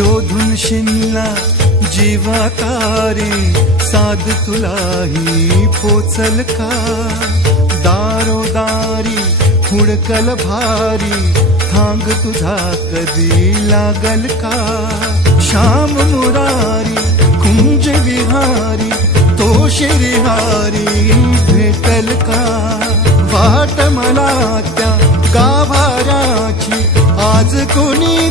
गेला जीवातारी साध तुलाही पोचल का? दारोदारी हुडकल भारी थांग तुझा कधी लागल का? श्याम मुरारी कुंज विहारी तो शिरिहारी भेटल का? वाट मला त्या गाभाऱ्याची आज कोणी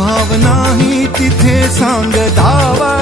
भावना ही तिथे सांग धावा